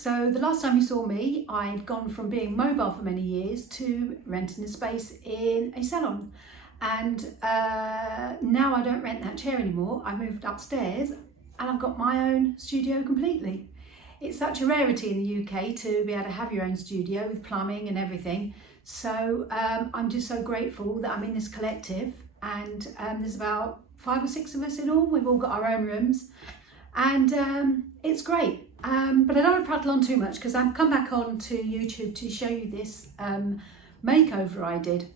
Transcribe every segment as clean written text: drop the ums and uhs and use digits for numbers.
So the last time you saw me, I'd gone from being mobile for many years to renting a space in a salon. And now I don't rent that chair anymore. I moved upstairs and I've got my own studio completely. It's such a rarity in the UK to be able to have your own studio with plumbing and everything. So I'm just so grateful that I'm in this collective, and there's about 5 or 6 of us in all. We've all got our own rooms, and it's great. But I don't want to prattle on too much because I've come back on to YouTube to show you this makeover I did.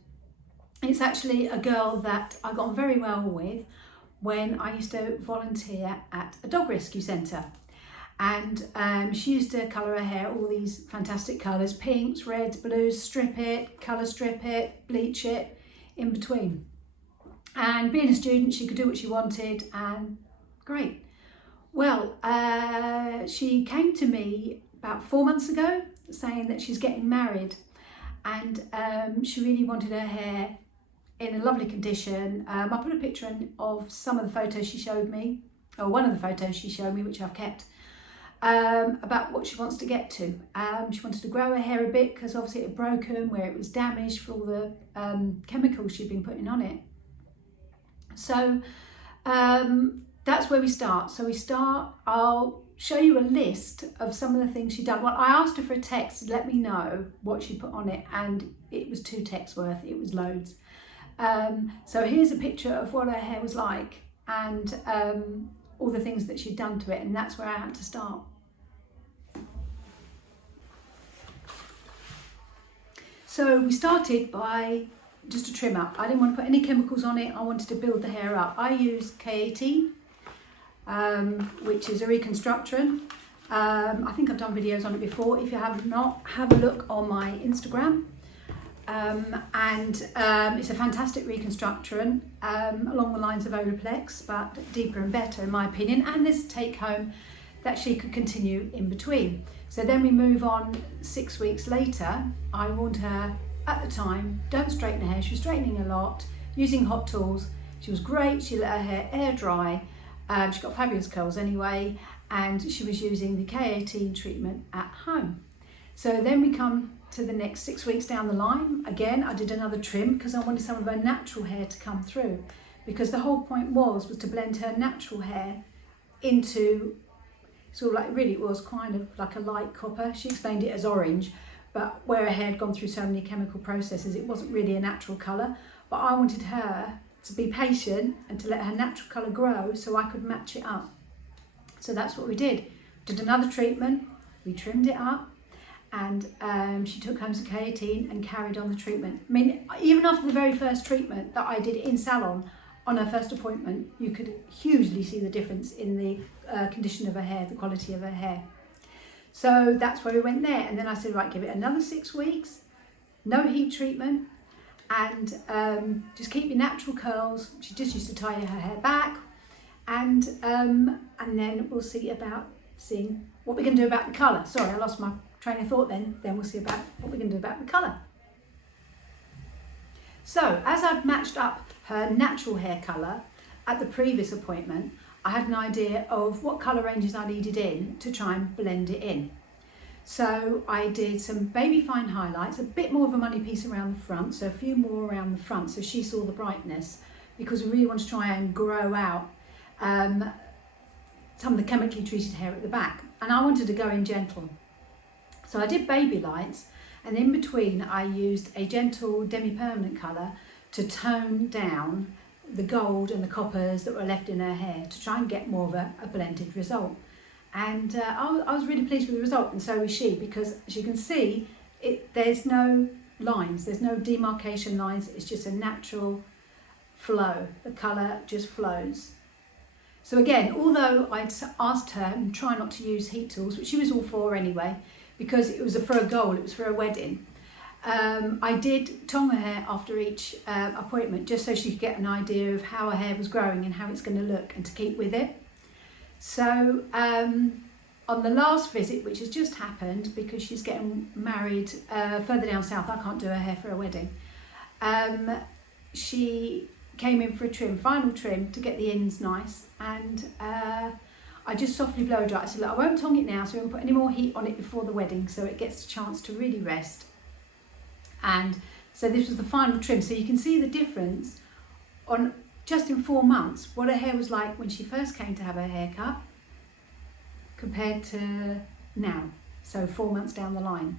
It's actually a girl that I got on very well with when I used to volunteer at a dog rescue centre. And she used to colour her hair all these fantastic colours: pinks, reds, blues, strip it, colour strip it, bleach it, in between. And being a student, she could do what she wanted, and great. Well, she came to me about 4 months ago saying that she's getting married, and she really wanted her hair in a lovely condition. I put a picture in of some of the photos she showed me, or one of the photos she showed me, which I've kept, about what she wants to get to. She wanted to grow her hair a bit because obviously it had broken where it was damaged for all the chemicals she'd been putting on it. So that's where we start. I'll show you a list of some of the things she'd done. Well, I asked her for a text to let me know what she put on it, and it was 2 texts worth. It was loads. So here's a picture of what her hair was like, and all the things that she'd done to it, and that's where I had to start. So we started by just a trim up. I didn't want to put any chemicals on it. I wanted to build the hair up. I use K18, which is a reconstructor. I think I've done videos on it before. If you have not, have a look on my Instagram. It's a fantastic reconstructor, along the lines of Olaplex, but deeper and better in my opinion. And this take home that she could continue in between. So then we move on 6 weeks later. I warned her at the time, don't straighten her hair. She was straightening a lot, using hot tools. She was great. She let her hair air dry. She got fabulous curls anyway, and she was using the K18 treatment at home. So then we come to the next 6 weeks down the line. Again, I did another trim because I wanted some of her natural hair to come through, because the whole point was to blend her natural hair into sort of like, really it was kind of like a light copper. She explained it as orange, but where her hair had gone through so many chemical processes, it wasn't really a natural colour. But I wanted her to be patient and to let her natural colour grow so I could match it up. So that's what we did. Did another treatment, we trimmed it up, and she took home some K18 and carried on the treatment. I mean, even after the very first treatment that I did in salon on her first appointment, you could hugely see the difference in the condition of her hair, the quality of her hair. So that's where we went there. And then I said, right, give it another 6 weeks, no heat treatment, and just keep your natural curls. She just used to tie her hair back, and then we'll see about seeing what we can do about the colour. Sorry, I lost my train of thought then. Then we'll see about what we can do about the colour. So as I've matched up her natural hair colour at the previous appointment, I had an idea of what colour ranges I needed in to try and blend it in. So I did some baby fine highlights, a bit more of a money piece around the front, so a few more around the front so she saw the brightness, because we really want to try and grow out some of the chemically treated hair at the back, and I wanted to go in gentle. So I did baby lights, and in between I used a gentle demi-permanent colour to tone down the gold and the coppers that were left in her hair to try and get more of a blended result. And I was really pleased with the result, and so was she, because as you can see, there's no lines, there's no demarcation lines, it's just a natural flow. The colour just flows. So again, although I'd asked her and try not to use heat tools, which she was all for anyway, because it was for a goal, it was for a wedding, I did tong her hair after each appointment, just so she could get an idea of how her hair was growing and how it's going to look, and to keep with it. So on the last visit, which has just happened because she's getting married further down south, I can't do her hair for a wedding, she came in for a trim, final trim, to get the ends nice, and I just softly blow dry it. So look, I won't tong it now, so I won't put any more heat on it before the wedding, so it gets a chance to really rest. And so this was the final trim. So you can see the difference on just in 4 months, what her hair was like when she first came to have her hair cut compared to now, so 4 months down the line.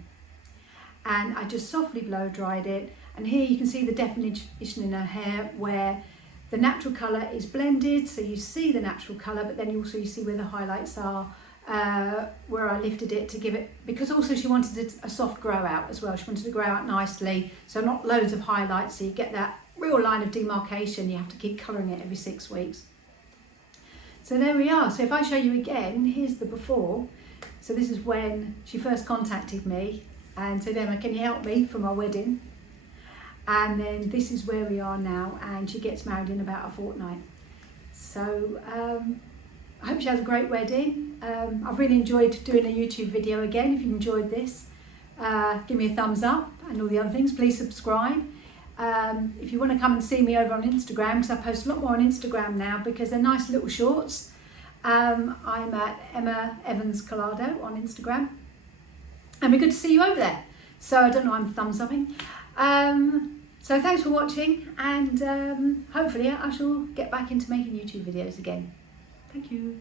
And I just softly blow dried it, and here you can see the definition in her hair where the natural colour is blended, so you see the natural colour, but then also you see where the highlights are, where I lifted it to give it, because also she wanted a soft grow out as well. She wanted to grow out nicely, so not loads of highlights, so you get that real line of demarcation. You have to keep colouring it every 6 weeks. So there we are. So if I show you again, here's the before. So this is when she first contacted me and said, Emma, can you help me for my wedding? And then this is where we are now, and she gets married in about a fortnight. So I hope she has a great wedding. I've really enjoyed doing a YouTube video again. If you enjoyed this, give me a thumbs up and all the other things. Please subscribe. If you want to come and see me over on Instagram, because I post a lot more on Instagram now because they're nice little shorts. I'm at Emma Evans Collado on Instagram. And it'd be good to see you over there. So I don't know, I'm thumbs upping. So thanks for watching, and hopefully I shall get back into making YouTube videos again. Thank you.